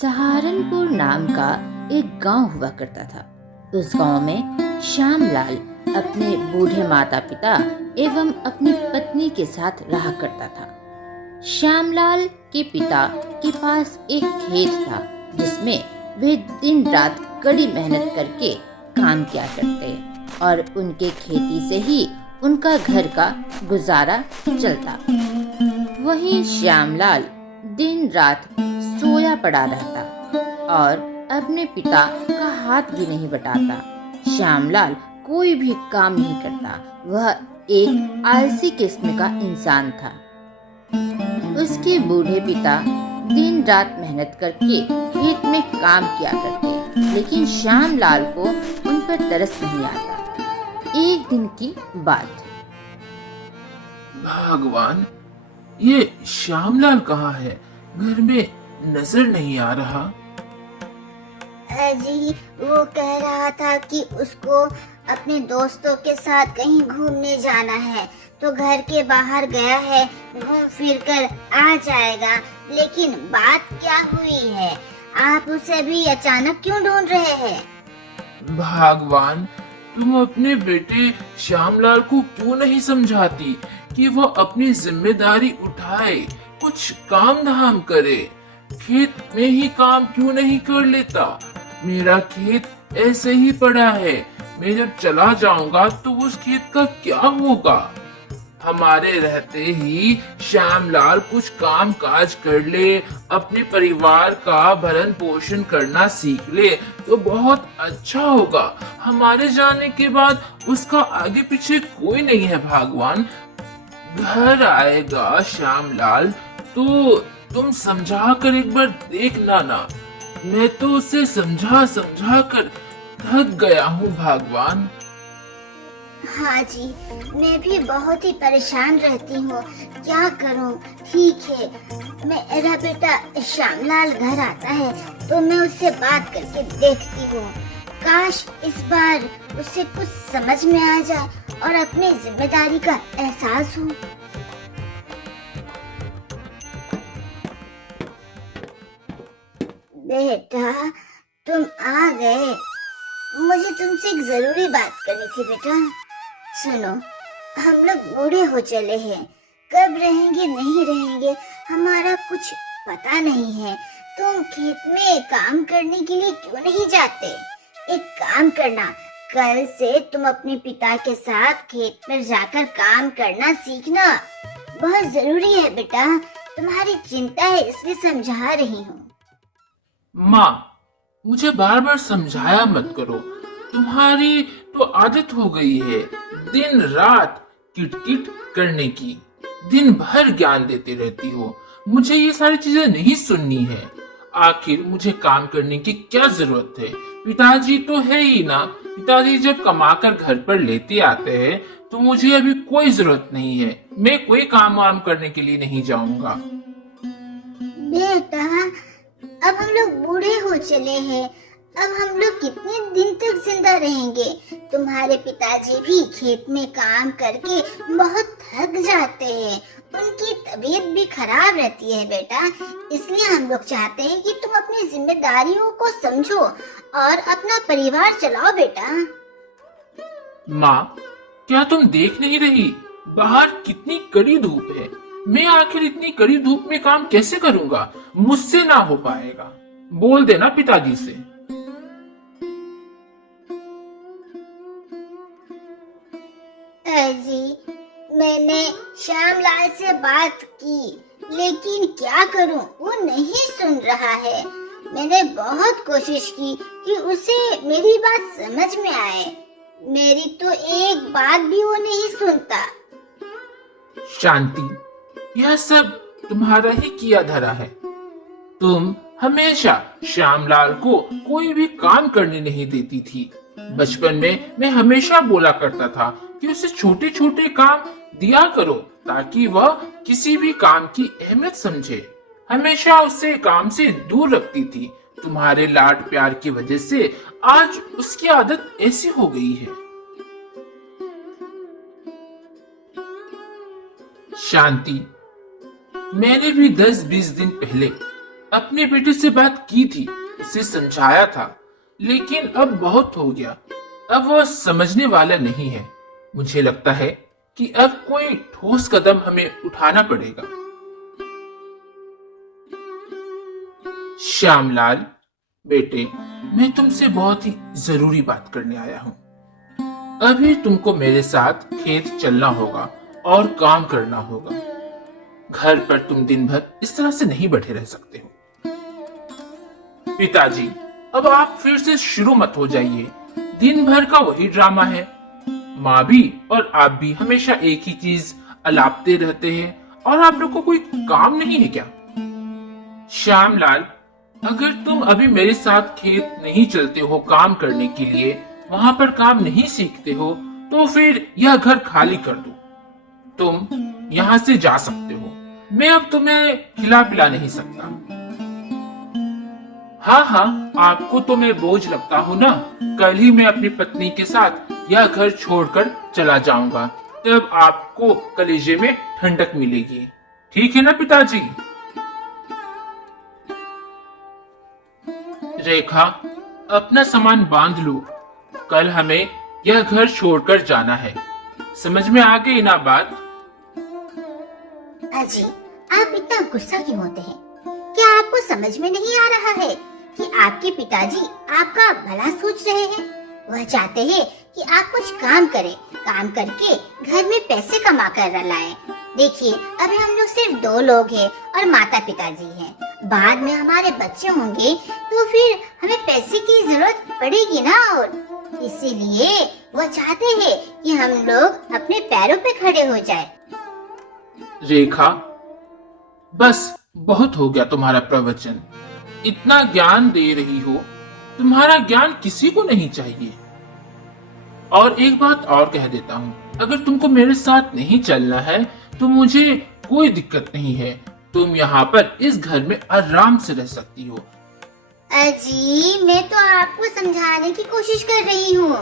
सहारनपुर नाम का एक गांव हुआ करता था। उस गांव में श्यामलाल अपने बूढ़े माता पिता एवं अपनी पत्नी के साथ रहा करता था। श्यामलाल के पिता के पास एक खेत था जिसमें वे दिन रात कड़ी मेहनत करके काम किया करते और उनके खेती से ही उनका घर का गुजारा चलता। वहीं श्यामलाल दिन रात सोया पड़ा रहता और अपने पिता का हाथ भी नहीं बटाता। श्यामलाल कोई भी काम नहीं करता, वह एक आलसी किस्म का इंसान था। उसके बूढ़े पिता दिन रात मेहनत करके खेत में काम किया करते, लेकिन श्यामलाल को उन पर तरस नहीं आता। एक दिन की बात। भगवान, ये श्यामलाल कहाँ है? घर में नजर नहीं आ रहा। जी, वो कह रहा था कि उसको अपने दोस्तों के साथ कहीं घूमने जाना है, तो घर के बाहर गया है, घूम फिर कर आ जाएगा। लेकिन बात क्या हुई है? आप उसे भी अचानक क्यों ढूंढ रहे हैं? भगवान, तुम अपने बेटे श्यामलाल को क्यों नहीं समझाती कि वो अपनी जिम्मेदारी उठाए, कुछ काम धाम करे? खेत में ही काम क्यों नहीं कर लेता? मेरा खेत ऐसे ही पड़ा है, मैं जब चला जाऊंगा तो उस खेत का क्या होगा? हमारे रहते ही श्यामलाल कुछ काम काज कर ले, अपने परिवार का भरण पोषण करना सीख ले तो बहुत अच्छा होगा। हमारे जाने के बाद उसका आगे पीछे कोई नहीं है। भगवान, घर आएगा श्यामलाल तो तुम समझा कर एक बार देखना ना। मैं तो उसे समझा समझा कर थक गया हूँ भगवान। हाँ जी, मैं भी बहुत ही परेशान रहती हूँ, क्या करूँ? ठीक है, मेरा बेटा श्यामलाल घर आता है तो मैं उससे बात करके देखती हूँ। काश इस बार उसे कुछ समझ में आ जाए और अपनी जिम्मेदारी का एहसास हो। बेटा, तुम आ गए। मुझे तुमसे एक जरूरी बात करनी थी बेटा। सुनो, हम लोग बूढ़े हो चले हैं, कब रहेंगे नहीं रहेंगे हमारा कुछ पता नहीं है। तुम खेत में काम करने के लिए क्यों नहीं जाते? एक काम करना, कल से तुम अपने पिता के साथ खेत पर जाकर काम करना सीखना। बहुत जरूरी है बेटा, तुम्हारी चिंता है इसलिए समझा रही हूँ। माँ, मुझे बार बार समझाया मत करो। तुम्हारी तो आदत हो गई है दिन रात किटकिट करने की, दिन भर ज्ञान देते रहती हो। मुझे ये सारी चीजें नहीं सुननी है। आखिर मुझे काम करने की क्या जरूरत है? पिताजी तो है ही ना। पिताजी जब कमाकर घर पर लेते आते हैं तो मुझे अभी कोई जरूरत नहीं है। मैं कोई काम वाम करने के लिए नहीं जाऊंगा। बेटा, अब हम लोग बूढ़े हो चले हैं, अब हम लोग कितने दिन तक जिंदा रहेंगे? तुम्हारे पिताजी भी खेत में काम करके बहुत थक जाते हैं, उनकी तबीयत भी खराब रहती है बेटा। इसलिए हम लोग चाहते हैं कि तुम अपनी जिम्मेदारियों को समझो और अपना परिवार चलाओ बेटा। माँ, क्या तुम देख नहीं रही बाहर कितनी कड़ी धूप है? मैं आखिर इतनी कड़ी धूप में काम कैसे करूँगा? मुझसे ना हो पाएगा। बोल देना पिताजी से। जी, मैंने श्यामलाल से बात की, लेकिन क्या करूं, वो नहीं सुन रहा है। मैंने बहुत कोशिश की कि उसे मेरी बात समझ में आए, मेरी तो एक बात भी वो नहीं सुनता। शांति, यह सब तुम्हारा ही किया धरा है। तुम हमेशा श्यामलाल को कोई भी काम करने नहीं देती थी। बचपन में मैं हमेशा बोला करता था कि उसे छोटे छोटे काम दिया करो ताकि वह किसी भी काम की अहमियत समझे। हमेशा उसे काम से दूर रखती थी। तुम्हारे लाड प्यार की वजह से आज उसकी आदत ऐसी हो गई है। शांति, मैंने भी 10-20 दिन पहले अपने बेटे से बात की थी, उसे समझाया था, लेकिन अब बहुत हो गया। अब वह समझने वाला नहीं है। मुझे लगता है कि अब कोई ठोस कदम हमें उठाना पड़ेगा। श्यामलाल, बेटे, मैं तुमसे बहुत ही जरूरी बात करने आया हूँ। अभी तुमको मेरे साथ खेत चलना होगा और काम करना होगा। घर पर तुम दिन भर इस तरह से नहीं बैठे रह सकते हो। पिताजी, अब आप फिर से शुरू मत हो जाइए। दिन भर का वही ड्रामा है। माँ भी और आप भी हमेशा एक ही चीज अलापते रहते हैं, और आप लोग को कोई काम नहीं है क्या? श्यामलाल, अगर तुम अभी मेरे साथ खेत नहीं चलते हो काम करने के लिए, वहां पर काम नहीं सीखते हो, तो फिर यह घर खाली कर दो। तुम यहाँ से जा सकते हो। मैं अब तुम्हें खिला पिला नहीं सकता। हाँ हाँ, आपको तो मैं बोझ लगता हूँ ना। कल ही मैं अपनी पत्नी के साथ यह घर छोड़कर चला जाऊंगा, तब आपको कलेजे में ठंडक मिलेगी। ठीक है ना पिताजी? रेखा, अपना सामान बांध लो। कल हमें यह घर छोड़कर जाना है। समझ में आ गई ना बात? अजी, आप इतना गुस्सा क्यों होते हैं? क्या आपको समझ में नहीं आ रहा है कि आपके पिताजी आपका भला सोच रहे हैं? वह चाहते हैं कि आप कुछ काम करें, काम करके घर में पैसे कमा कर लाएं। देखिए, अभी हम लोग सिर्फ 2 लोग हैं और माता पिताजी हैं। बाद में हमारे बच्चे होंगे तो फिर हमें पैसे की जरूरत पड़ेगी ना, और इसीलिए वह चाहते हैं कि हम लोग अपने पैरों पे खड़े हो जाए। रेखा, बस बहुत हो गया तुम्हारा प्रवचन। इतना ज्ञान दे रही हो, तुम्हारा ज्ञान किसी को नहीं चाहिए। और एक बात और कह देता हूँ, अगर तुमको मेरे साथ नहीं चलना है तो मुझे कोई दिक्कत नहीं है। तुम यहाँ पर इस घर में आराम से रह सकती हो। अजी, मैं तो आपको समझाने की कोशिश कर रही हूँ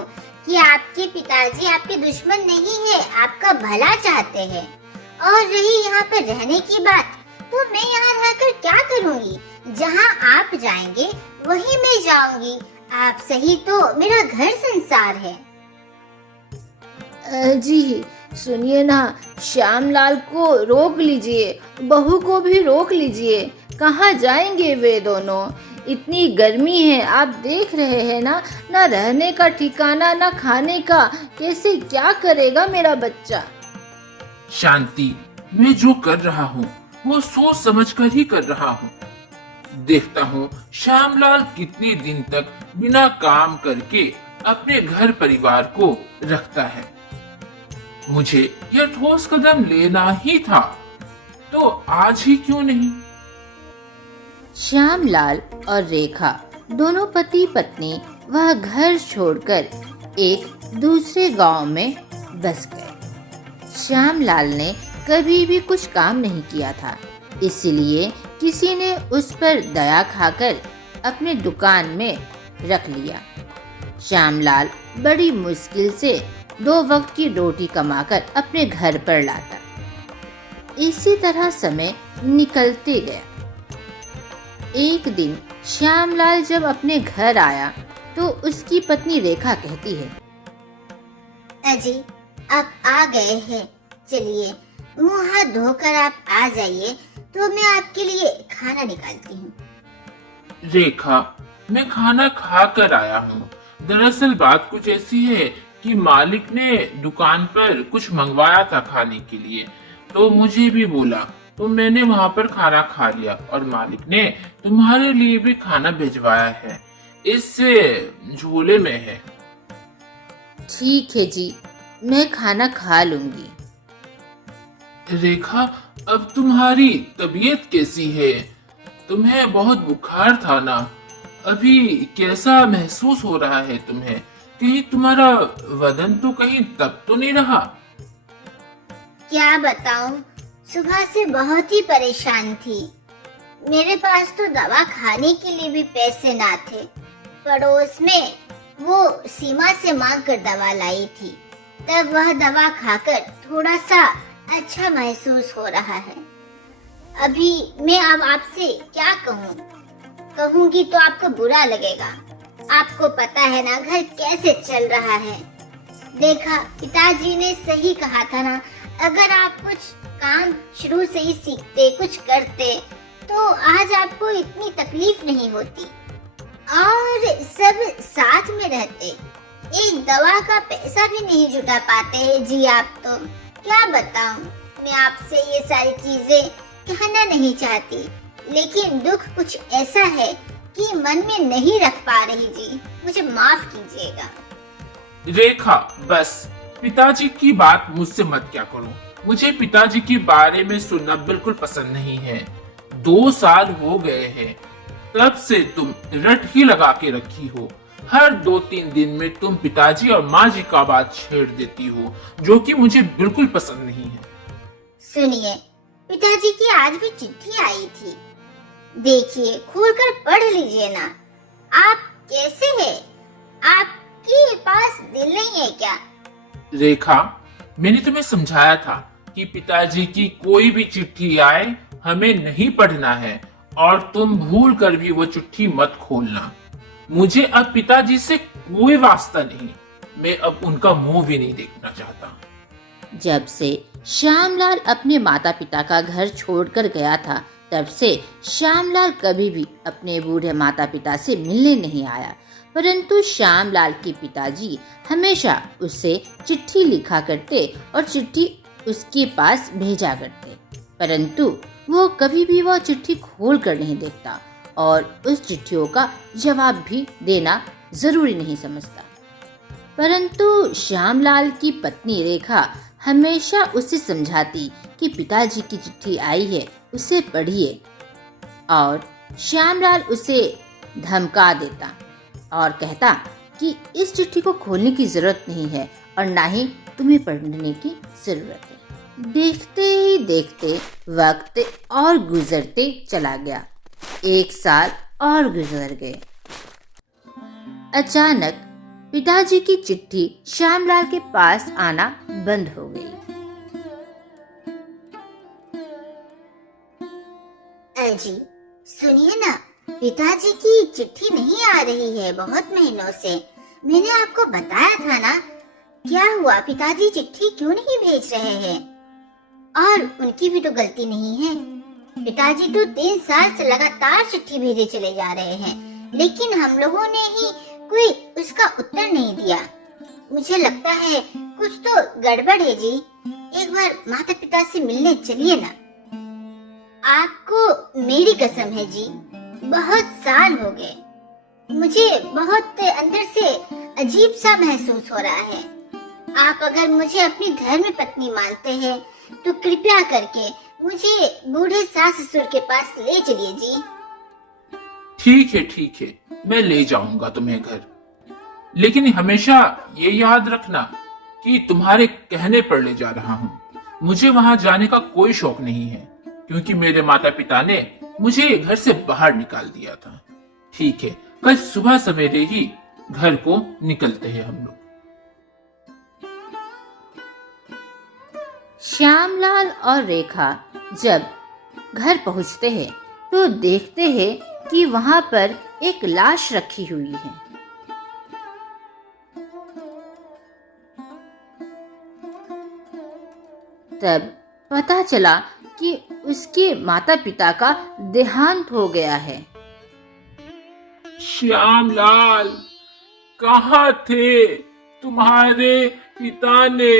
कि आपके पिताजी आपके दुश्मन नहीं है, आपका भला चाहते हैं। और रही यहाँ पर रहने की बात, तो मैं यहाँ रहकर क्या करूँगी? जहाँ आप जाएंगे वहीं मैं जाऊंगी। आप सही तो मेरा घर संसार है। जी सुनिए ना, श्यामलाल को रोक लीजिए, बहू को भी रोक लीजिए। कहाँ जाएंगे वे दोनों? इतनी गर्मी है, आप देख रहे हैं ना, ना रहने का ठिकाना ना खाने का। कैसे क्या करेगा मेरा बच्चा? शांति, मैं जो कर रहा हूँ वो सोच समझ कर ही कर रहा हूँ। देखता हूँ श्यामलाल कितने दिन तक बिना काम करके अपने घर परिवार को रखता है। मुझे यह ठोस कदम लेना ही था, तो आज ही क्यों नहीं? श्यामलाल और रेखा दोनों पति पत्नी वह घर छोड़कर एक दूसरे गांव में बस गए। श्यामलाल ने कभी भी कुछ काम नहीं किया था, इसलिए किसी ने उस पर दया खाकर अपने दुकान में रख लिया। श्यामलाल बड़ी मुश्किल से 2 वक्त की रोटी कमाकर अपने घर पर लाता। इसी तरह समय निकलते गया। एक दिन श्यामलाल जब अपने घर आया तो उसकी पत्नी रेखा कहती है, अजी, आप आ गए हैं। चलिए, मुँह हाथ धोकर आप आ जाइए, तो मैं आपके लिए खाना निकालती हूँ। रेखा, मैं खाना खा कर आया हूँ। दरअसल बात कुछ ऐसी है कि मालिक ने दुकान पर कुछ मंगवाया था खाने के लिए, तो मुझे भी बोला, तो मैंने वहाँ पर खाना खा लिया, और मालिक ने तुम्हारे लिए भी खाना भिजवाया है, इस झोले में है। ठीक है जी, मैं खाना खा लूंगी। रेखा, अब तुम्हारी तबीयत कैसी है? तुम्हें बहुत बुखार था ना? अभी कैसा महसूस हो रहा है तुम्हें? कहीं तुम्हारा बदन तो कहीं तप तो नहीं रहा? क्या बताऊं, सुबह से बहुत ही परेशान थी। मेरे पास तो दवा खाने के लिए भी पैसे ना थे। पड़ोस में वो सीमा से मांग कर दवा लाई थी, तब वह दवा खाकर थोड़ा सा अच्छा महसूस हो रहा है। अभी मैं अब आपसे क्या कहूँगी तो आपको बुरा लगेगा। आपको पता है ना घर कैसे चल रहा है। देखा, पिताजी ने सही कहा था ना, अगर आप कुछ काम शुरू से ही सीखते, कुछ करते, तो आज आपको इतनी तकलीफ नहीं होती और सब साथ में रहते। एक दवा का पैसा भी नहीं जुटा पाते जी आप तो। क्या बताऊं, मैं आपसे ये सारी चीजें कहना नहीं चाहती, लेकिन दुख कुछ ऐसा है कि मन में नहीं रख पा रही जी। मुझे माफ कीजिएगा। रेखा, बस पिताजी की बात मुझसे मत क्या करो। मुझे पिताजी के बारे में सुनना बिल्कुल पसंद नहीं है। 2 साल हो गए हैं तब से तुम रट ही लगा के रखी हो। हर 2-3 दिन में तुम पिताजी और माँ जी का बात छेड़ देती हो, जो कि मुझे बिल्कुल पसंद नहीं है। सुनिए, पिताजी की आज भी चिट्ठी आई थी, देखिए, खोलकर पढ़ लीजिए ना। आप कैसे हैं? आपके पास दिल नहीं है क्या? रेखा, मैंने तुम्हें समझाया था कि पिताजी की कोई भी चिट्ठी आए हमें नहीं पढ़ना है, और तुम भूल कर भी वो चिट्ठी मत खोलना। मुझे अब पिताजी से कोई वास्ता नहीं। मैं अब उनका मुंह भी नहीं देखना चाहता। जब से श्यामलाल अपने माता पिता का घर छोड़कर गया था, तब से श्यामलाल कभी भी अपने बूढ़े माता पिता से मिलने नहीं आया। परंतु श्यामलाल के पिताजी हमेशा उससे चिट्ठी लिखा करते और चिट्ठी उसके पास भेजा करते, परंतु वो कभी भी वह चिट्ठी खोल कर नहीं देखता और उस चिट्ठियों का जवाब भी देना जरूरी नहीं समझता। परंतु श्यामलाल की पत्नी रेखा हमेशा उसे समझाती कि पिताजी की चिट्ठी आई है, उसे पढ़िए, और श्यामलाल उसे धमका देता और कहता कि इस चिट्ठी को खोलने की जरूरत नहीं है और ना ही तुम्हें पढ़ने की जरूरत है। देखते ही देखते वक्त और गुजरते चला गया। 1 साल और गुजर गए। अचानक पिताजी की चिट्ठी श्यामलाल के पास आना बंद हो गई। जी सुनिए ना, पिताजी की चिट्ठी नहीं आ रही है बहुत महीनों से। मैंने आपको बताया था ना, क्या हुआ? पिताजी चिट्ठी क्यों नहीं भेज रहे हैं? और उनकी भी तो गलती नहीं है। पिताजी तो 3 साल से लगातार चिट्ठी भेजे चले जा रहे हैं, लेकिन हम लोगों ने ही कोई उसका उत्तर नहीं दिया। मुझे लगता है कुछ तो गड़बड़ है जी। एक बार माता पिता से मिलने चलिए ना। आपको मेरी कसम है जी, बहुत साल हो गए। मुझे बहुत अंदर से अजीब सा महसूस हो रहा है। आप अगर मुझे अपनी धर्म पत्नी मानते हैं तो कृपया करके मुझे बूढ़े सास ससुर के पास ले चलिए जी। ठीक है, मैं ले जाऊंगा तुम्हें घर, लेकिन हमेशा ये याद रखना कि तुम्हारे कहने पर ले जा रहा हूँ। मुझे वहां जाने का कोई शौक नहीं है, क्योंकि मेरे माता पिता ने मुझे घर से बाहर निकाल दिया था। ठीक है, कल सुबह सवेरे ही घर को निकलते हैं हम लोग। श्यामलाल और रेखा जब घर पहुंचते हैं तो देखते हैं कि वहां पर एक लाश रखी हुई है। तब पता चला कि उसके माता पिता का देहांत हो गया है। श्यामलाल, कहाँ थे? तुम्हारे पिता ने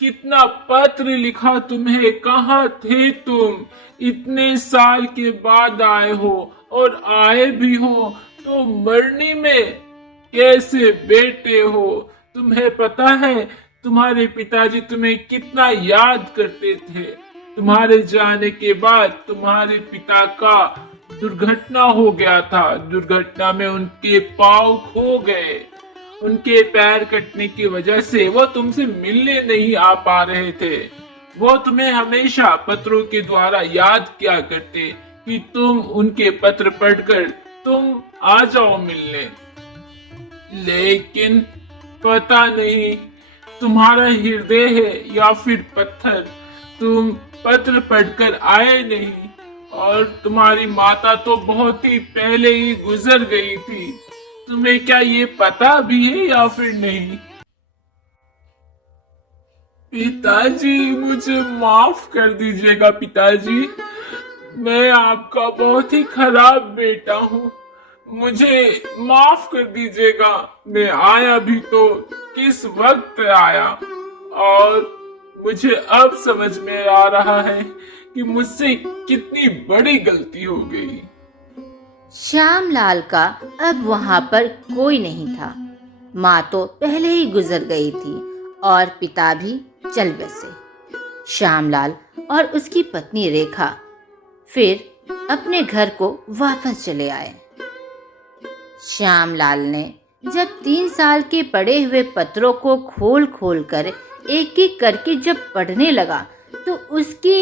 कितना पत्र लिखा तुम्हें, कहाँ थे तुम? इतने साल के बाद आए हो, और आए भी हो तो मरने में कैसे बेटे हो? तुम्हें पता है तुम्हारे पिताजी तुम्हें कितना याद करते थे। तुम्हारे जाने के बाद तुम्हारे पिता का दुर्घटना हो गया था। दुर्घटना में उनके पाँव खो गए। उनके पैर कटने की वजह से वो तुमसे मिलने नहीं आ पा रहे थे। वो तुम्हें हमेशा पत्रों के द्वारा याद किया करते कि तुम उनके पत्र पढ़कर तुम आ जाओ मिलने, लेकिन पता नहीं तुम्हारा हृदय है या फिर पत्थर, तुम पत्र पढ़कर आए नहीं और तुम्हारी माता तो बहुत ही पहले ही गुजर गई थी। तुम्हें क्या ये पता भी है या फिर नहीं? पिताजी, मुझे माफ कर दीजिएगा पिताजी। मैं आपका बहुत ही खराब बेटा हूँ। मुझे माफ कर दीजिएगा। मैं आया भी तो किस वक्त आया, और मुझे अब समझ में आ रहा है कि मुझसे कितनी बड़ी गलती हो गई। श्यामलाल का अब वहां पर कोई नहीं था। माँ तो पहले ही गुजर गई थी और पिता भी चल बसे। श्यामलाल और उसकी पत्नी रेखा फिर अपने घर को वापस चले आए। श्यामलाल ने जब 3 साल के पड़े हुए पत्रों को खोल खोल कर एक एक करके जब पढ़ने लगा तो उसके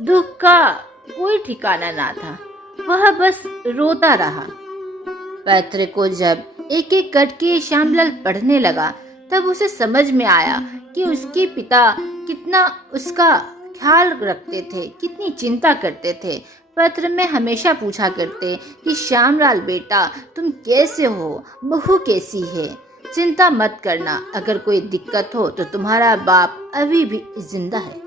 दुख का कोई ठिकाना ना था। वह बस रोता रहा। पत्र को जब एक एक करके श्यामलाल पढ़ने लगा तब उसे समझ में आया कि उसके पिता कितना उसका ख्याल रखते थे, कितनी चिंता करते थे। पत्र में हमेशा पूछा करते कि श्यामलाल बेटा तुम कैसे हो, बहू कैसी है, चिंता मत करना, अगर कोई दिक्कत हो तो तुम्हारा बाप अभी भी जिंदा है।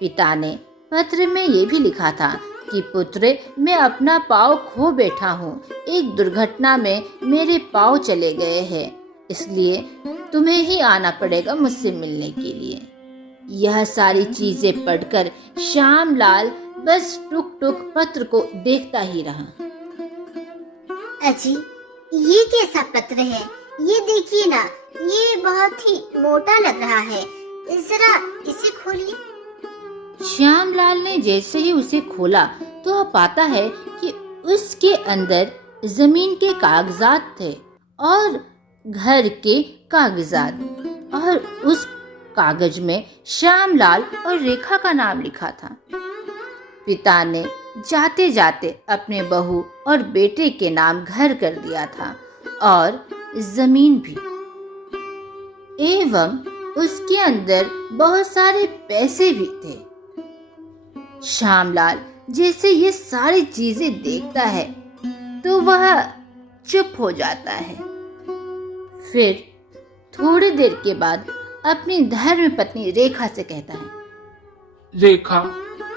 पिता ने पत्र में ये भी लिखा था कि पुत्र, मैं अपना पाँव खो बैठा हूँ। एक दुर्घटना में मेरे पाँव चले गए हैं, इसलिए तुम्हें ही आना पड़ेगा मुझसे मिलने के लिए। यह सारी चीजें पढ़कर श्यामलाल बस टुक टुक पत्र को देखता ही रहा। अजी, ये कैसा पत्र है? ये देखिए ना, ये बहुत ही मोटा लग रहा है। जरा इसे खोलिए। श्यामलाल ने जैसे ही उसे खोला तो वह पाता है कि उसके अंदर जमीन के कागजात थे और घर के कागजात, और उस कागज में श्यामलाल और रेखा का नाम लिखा था। पिता ने जाते जाते अपने बहू और बेटे के नाम घर कर दिया था और जमीन भी, एवं उसके अंदर बहुत सारे पैसे भी थे। श्यामलाल जैसे ये सारी चीजें देखता है तो वह चुप हो जाता है। फिर थोड़ी देर के बाद अपनी धर्म पत्नी रेखा से कहता है, रेखा,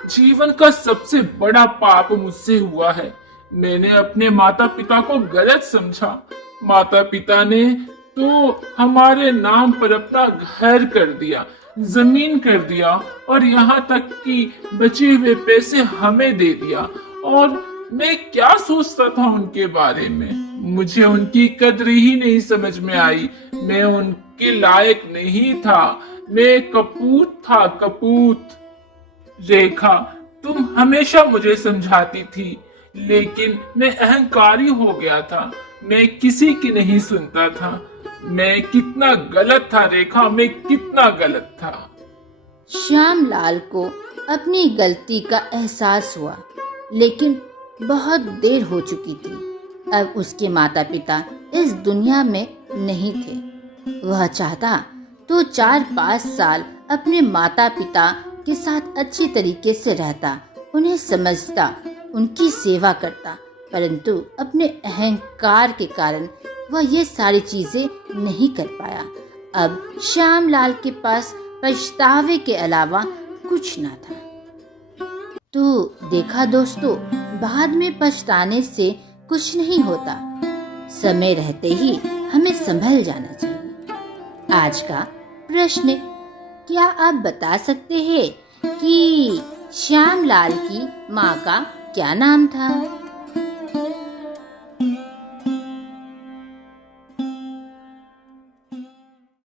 जीवन का सबसे बड़ा पाप मुझसे हुआ है। मैंने अपने माता पिता को गलत समझा। माता पिता ने तो हमारे नाम पर अपना घर कर दिया, जमीन कर दिया, और यहाँ तक कि बचे हुए पैसे हमें दे दिया। और मैं क्या सोचता था उनके बारे में? मुझे उनकी कद्र ही नहीं समझ में आई। मैं उनके लायक नहीं था। मैं कपूत था, कपूत। रेखा, तुम हमेशा मुझे समझाती थी, लेकिन मैं अहंकारी हो गया था। मैं किसी की नहीं सुनता था। मैं कितना गलत था रेखा, मैं कितना गलत था। श्यामलाल को अपनी गलती का एहसास हुआ, लेकिन बहुत देर हो चुकी थी। अब उसके माता पिता इस दुनिया में नहीं थे। वह चाहता तो 4-5 साल अपने माता पिता के साथ अच्छी तरीके से रहता, उन्हें समझता, उनकी सेवा करता, परंतु अपने अहंकार के कारण वह ये सारी चीजें नहीं कर पाया। अब श्यामलाल के पास पछतावे के अलावा कुछ न था। तो देखा दोस्तों, बाद में पछताने से कुछ नहीं होता। समय रहते ही हमें संभल जाना चाहिए। आज का प्रश्न, क्या आप बता सकते हैं कि श्यामलाल की माँ का क्या नाम था?